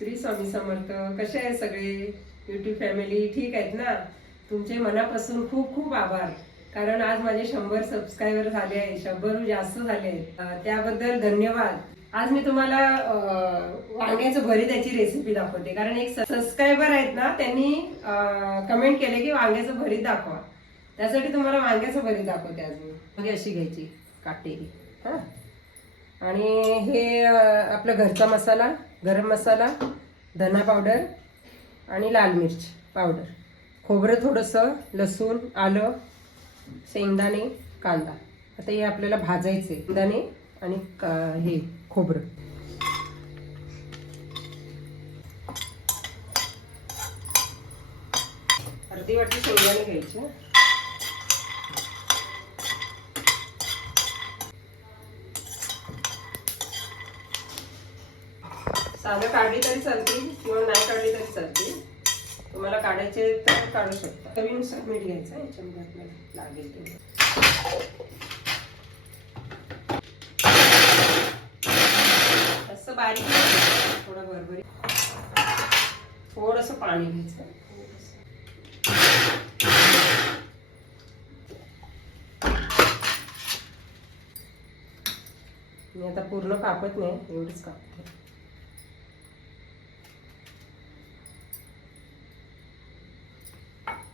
श्री स्वामी समर्थ कसे आहे सगळे? युट्यूब फॅमिली ठीक आहेत ना? तुमचे मनापासून खूप खूप आभार. कारण आज माझे शंभर सबस्क्रायबर झाले आहे शंभर जास्त झाले आहेत. त्याबद्दल धन्यवाद. आज मी तुम्हाला वांग्याचं भरीत याची रेसिपी दाखवते. कारण एक सबस्क्रायबर आहेत ना त्यांनी कमेंट केले की वांग्याचं भरीत दाखवा. त्यासाठी तुम्हाला वांग्याचं भरीत दाखवते आज मी. अशी घ्यायची काटेरी हां? आणि हे आपलं आपला घरचा मसाला गरम मसाला धना पावडर आणि लाल मिरची पावडर. खोबरं थोडंसं लसूण आलं शेंगदाणे कांदा. आता हे आपल्याला भाजायचे शेंगदाणे आणि का- हे खोबरं. अर्धी वाटी शेंगदाणे घ्यायचे. साधं काढली तरी चालतील किंवा नाही काढली तरी चालतील. तुम्हाला काढायचे तर काढू शकता. चवीनुसार मीठ घ्यायचं याच्यामध्ये आपल्याला लागेल असं बारीक थोडं भरभरी थोडंसं पाणी घ्यायचं. मी आता पूर्ण कापत नाही एवढंच कापते.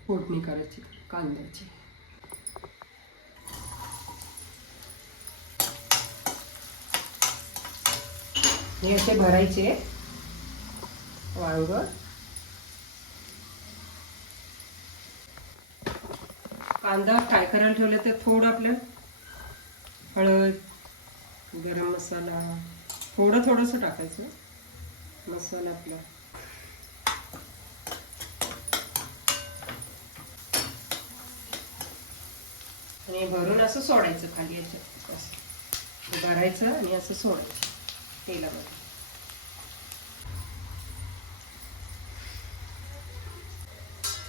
फोडणी करायची कांद्याची हे असे भरायचे वाळूवर. कांदा फ्राय करायला ठेवलं तर थोडं आपलं हळद गरम मसाला थोडं थोडंसं टाकायचं. मसाला आपला. आणि भरून असं सोडायचं खाली याच्यात. असं भरायचं आणि असं सोडायचं. तेलामध्ये.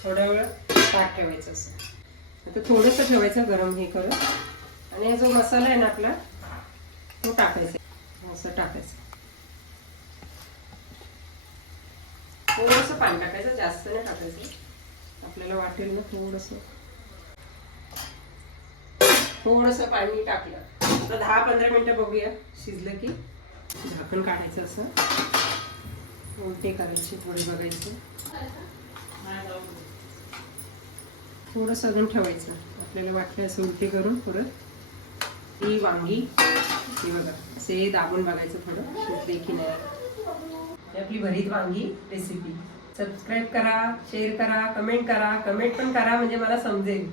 थोडा वेळ ताट ठेवायचं असं. आता थोडंसं ठेवायचं गरम हे करून. आणि हा जो मसाला आहे ना आपला तो टाकायचा असं टाकायचं. थोडंसं पाणी टाकायचं जास्त नाही टाकायचं. आपल्याला वाटेल ना थोडंसं. थोडस पाणी टाकलं. तर दहा पंधरा मिनिटं बघूया. शिजलं की झाकण काढायचं असं. उलटे करायचे थोडे बघायचे. थोडं सजून ठेवायचं. आपल्याला वाटलं असं उलटे करून थोडं ही वांगी. हे बघा असे दाबून बघायचं थोडं. शिजले की नाही. आपली भरीत वांगी रेसिपी सबस्क्राईब करा शेअर करा कमेंट करा. कमेंट पण करा म्हणजे मला समजेल.